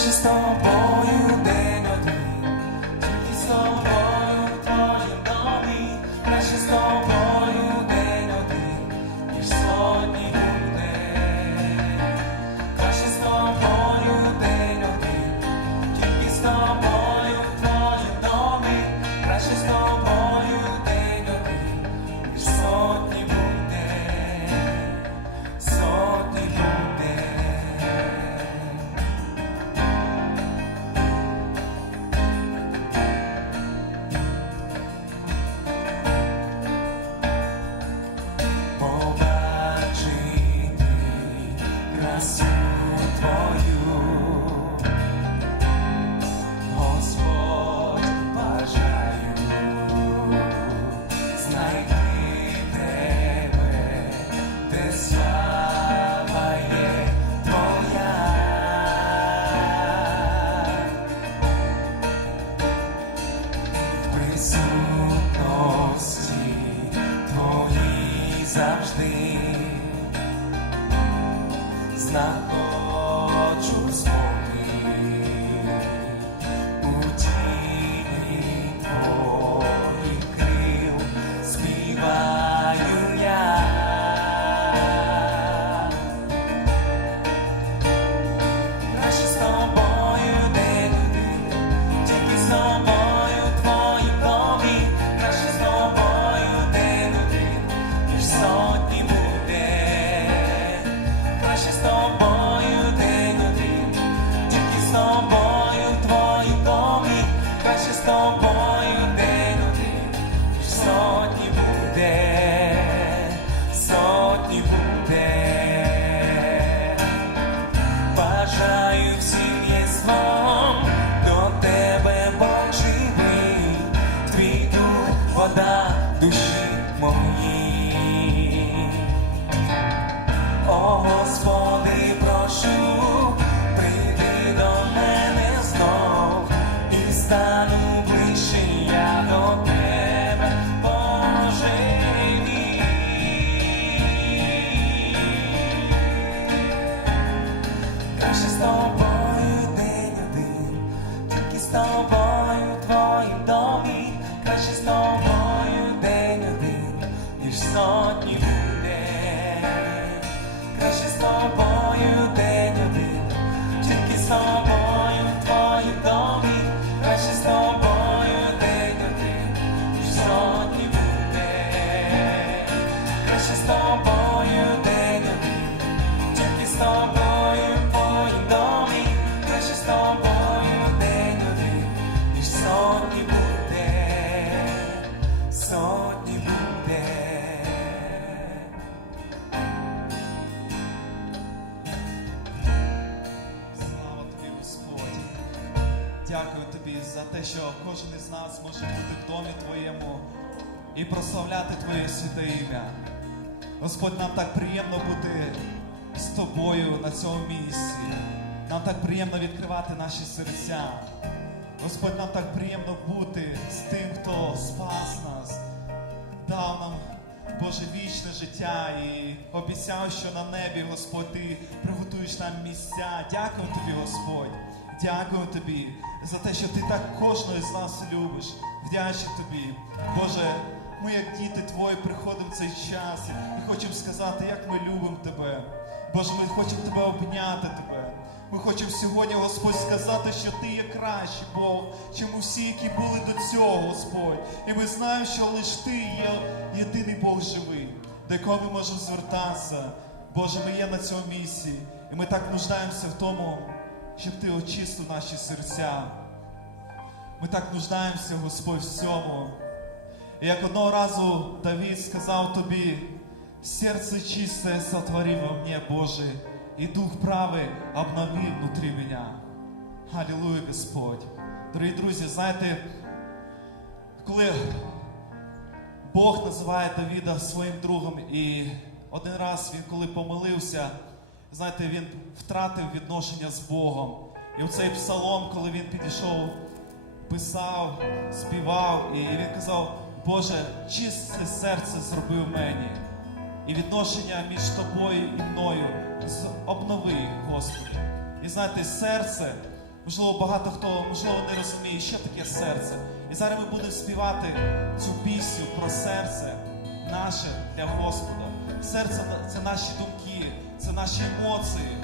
flecha está ao e o dente. Kaşısta boyu denedin bir son те, що кожен із нас може бути в домі Твоєму і прославляти Твоє святе ім'я. Господь, нам так приємно бути з тобою на цьому місці. Нам так приємно відкривати наші серця. Господь, нам так приємно бути з тим, хто спас нас, дав нам Боже вічне життя і обіцяв, що на небі, Господь, Ти приготуєш нам місця. Дякую Тобі, Господь. Дякую тобі за те, що ти так кожного з нас любиш. Вдячні тобі. Боже, ми, як діти твої, приходимо в цей час і хочемо сказати, як ми любимо тебе. Боже, ми хочемо тебе обняти тебе. Ми хочемо сьогодні, Господь, сказати, що ти є кращий, Бог, чим усі, які були до цього, Господь. І ми знаємо, що лише ти є єдиний Бог живий, до якого ми можемо звертатися. Боже, ми є на цьому місці, і ми так нуждаємося в тому щоб Ти очистив наші серця. Ми так нуждаємося, Господь, в цьому. І як одного разу Давид сказав тобі, серце чисте сотвори во мне, Боже, і дух правий обнови внутрі мене. Алілуя, Господь. Дорогі друзі, знаєте, коли Бог називає Давіда своїм другом, і один раз він, коли помилився, знаєте, він втратив відношення з Богом. І оцей псалом, коли він підійшов писав, співав, і він казав, Боже, чисте серце зробив мені. І відношення між тобою і мною обнови, Господи. І знаєте, серце, можливо, багато хто можливо не розуміє, що таке серце. І зараз ми будемо співати цю пісню про серце наше для Господа. Серце це наші думки, це наші емоції,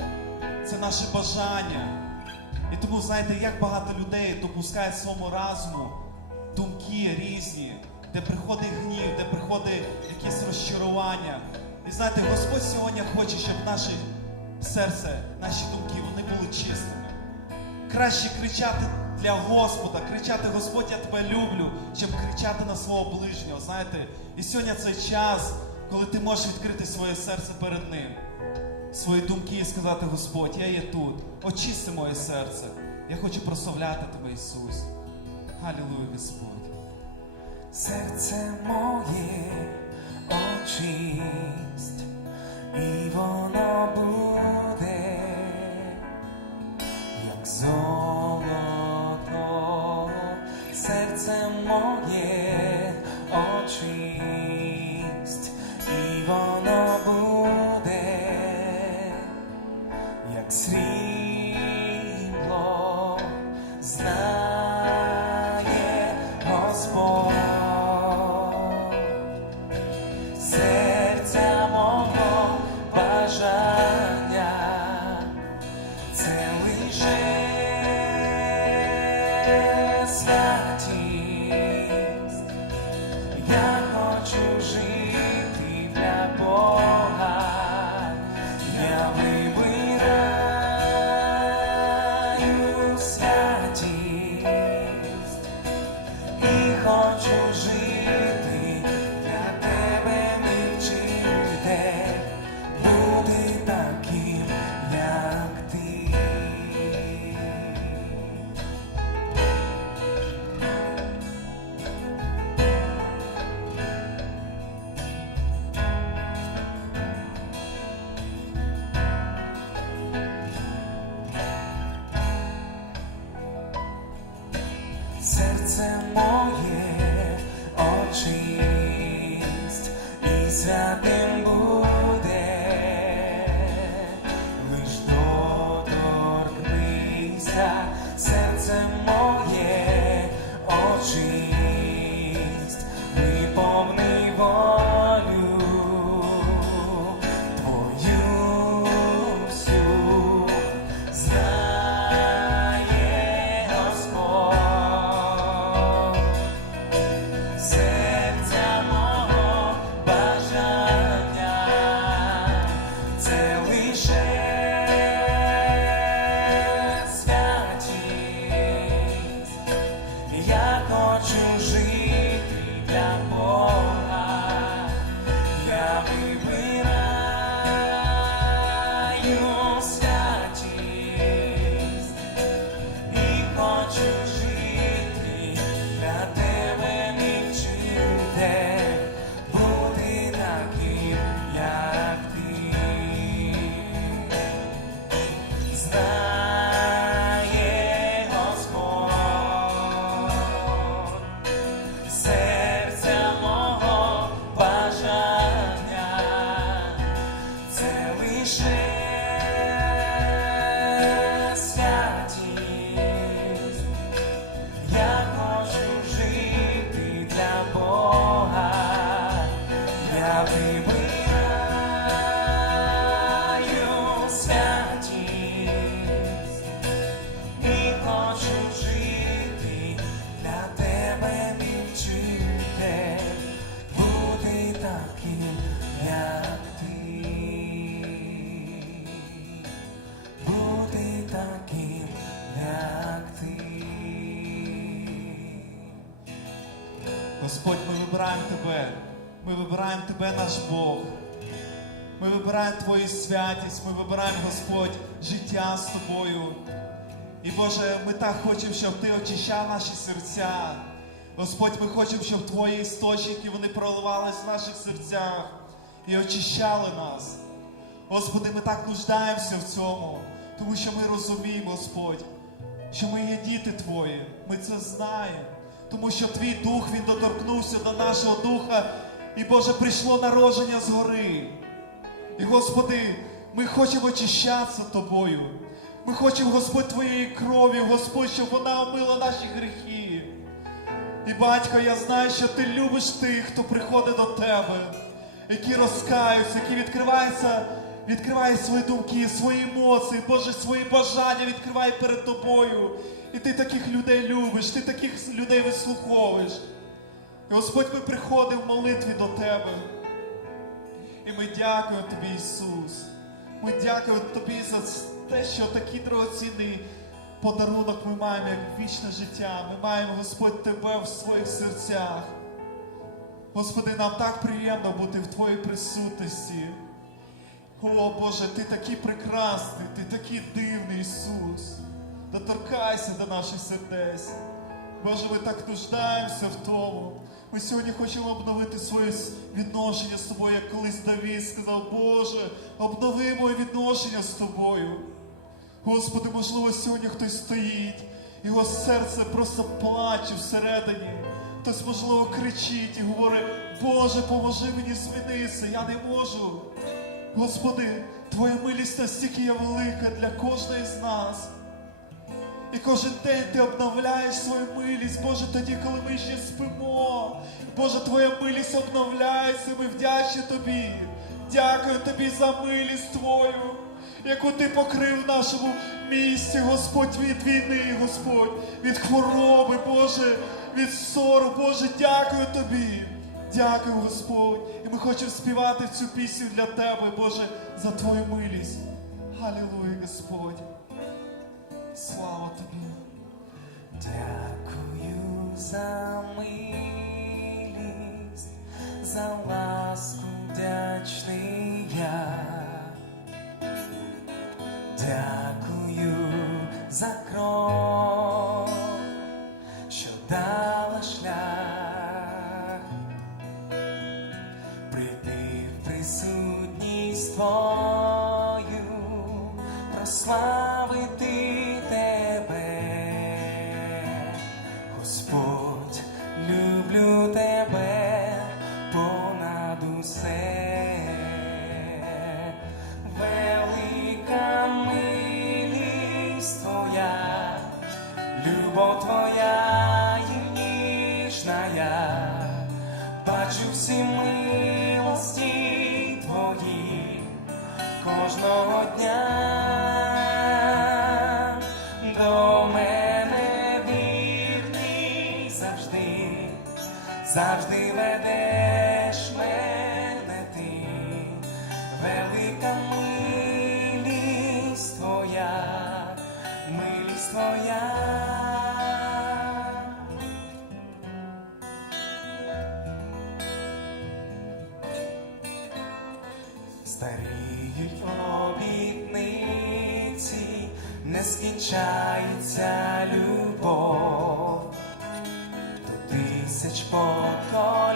це наше бажання. І тому, знаєте, як багато людей допускають в своєму разуму думки різні, де приходить гнів, де приходить якесь розчарування. І знаєте, Господь сьогодні хоче, щоб наше серце, наші думки, вони були чистими. Краще кричати для Господа, кричати Господь, я тебе люблю, чим кричати на свого ближнього. Знаєте, і сьогодні цей час, коли ти можеш відкрити своє серце перед Ним свої думки і сказати, Господь, я є тут. Очисти моє серце. Я хочу прославляти Тебе, Ісус. Алілуя, Господь. Серце моє Господь, ми вибираємо Тебе. Ми вибираємо Тебе, наш Бог. Ми вибираємо Твою святість, ми вибираємо, Господь, життя з Тобою. І Боже, ми так хочемо, щоб Ти очищав наші серця. Господь, ми хочемо, щоб Твої істочники вони проливались в наших серцях і очищали нас. Господи, ми так нуждаємося в цьому, тому що ми розуміємо, Господь, що ми є діти Твої, ми це знаємо, тому що Твій дух він доторкнувся до нашого духа, і Боже, прийшло народження згори. І Господи, ми хочемо очищатися Тобою. Ми хочемо, Господь, Твоєї крові, Господь, щоб вона омила наші гріхи. І батько, я знаю, що ти любиш тих, хто приходить до тебе, які розкаються, які відкриваються, відкривають свої думки, свої емоції, Боже, свої бажання відкриває перед тобою. І ти таких людей любиш, ти таких людей вислуховуєш. І Господь, ми приходимо в молитві до тебе. І ми дякуємо тобі, Ісус. Ми дякуємо тобі за те, що такий дорогоцінний подарунок ми маємо як вічне життя. Ми маємо, Господь, тебе в своїх серцях. Господи, нам так приємно бути в Твоїй присутності. О Боже, ти такий прекрасний, ти такий дивний Ісус. Доторкайся до наших сердець. Боже, ми так нуждаємося в тому. Ми сьогодні хочемо обновити своє відношення з тобою, як колись Давід сказав, Боже, обнови моє відношення з тобою. Господи, можливо, сьогодні хтось стоїть, його серце просто плаче всередині. Хтось, можливо, кричить і говорить, Боже, поможи мені змінитися, я не можу. Господи, Твоя милість настільки є велика для кожної з нас. І кожен день ти обновляєш свою милість, Боже, тоді, коли ми ще спимо. Боже, Твоя милість обновляється, ми вдячні Тобі. Дякую Тобі за милість Твою, яку Ти покрив в нашому місті, Господь, від війни, Господь, від хвороби, Боже, від сору, Боже, дякую Тобі. Дякую, Господь. І ми хочемо співати цю пісню для Тебе, Боже, за Твою милість. Алілуя, Господь. Слава тобі. Дякую за милість, за ласку вдячний я. Дякую за кров, любов Твоя і ніжна я, бачу всі милості Твої кожного дня. До мене вірний завжди, завжди ведеш Старіють обітниці, не скінчається любов до тисяч поколінь,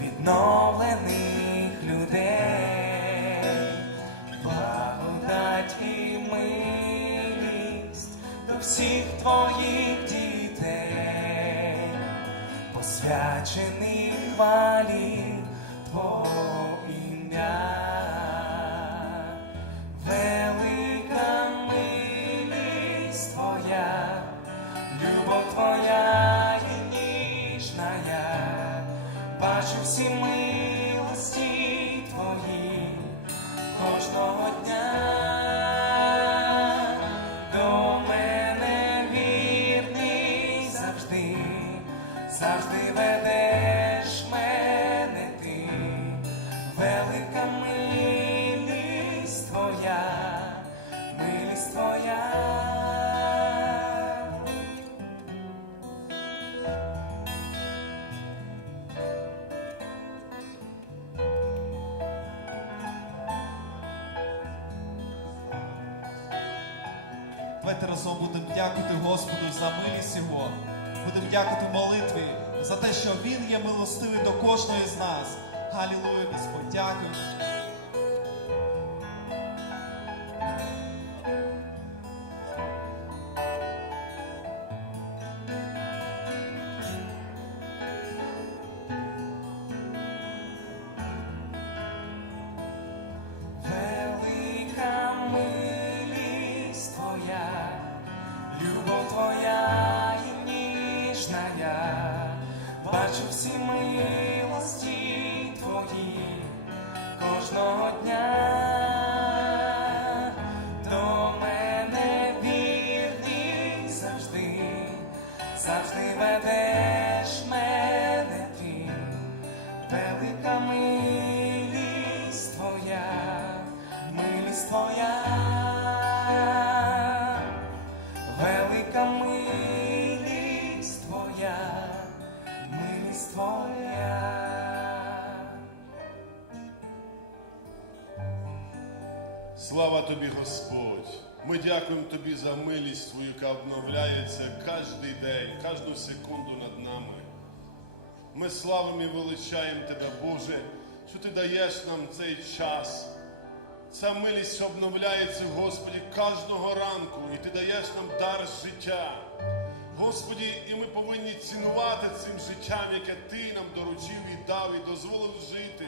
відновлених людей, благодать і милість до всіх твоїх дітей, посвячених хвалі Любов Твоя і ніжна. Я, бачу всі милості милість милість твоя. Давайте разом будемо дякувати Господу за милість Його. Будемо дякувати молитві за те, що Він є милостивий до кожної ведеш мене ти. Велика милість твоя, милість твоя, велика милість твоя, милість твоя. Слава тобі, Господь! Ми дякуємо тобі за милість твою, яка обновляється кожен день, кожну секунду над нами. Ми славимо і величаємо тебе, Боже, що ти даєш нам цей час. Ця милість обновляється, Господі, кожного ранку, і ти даєш нам дар життя. Господі, і ми повинні цінувати цим життям, яке ти нам доручив і дав, і дозволив жити.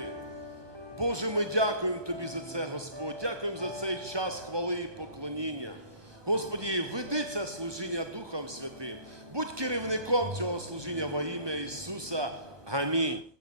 Боже, ми дякуємо Тобі за це, Господь. Дякуємо за цей час хвали і поклоніння. Господі, веди це служіння Духом Святим. Будь керівником цього служіння во ім'я Ісуса. Амінь.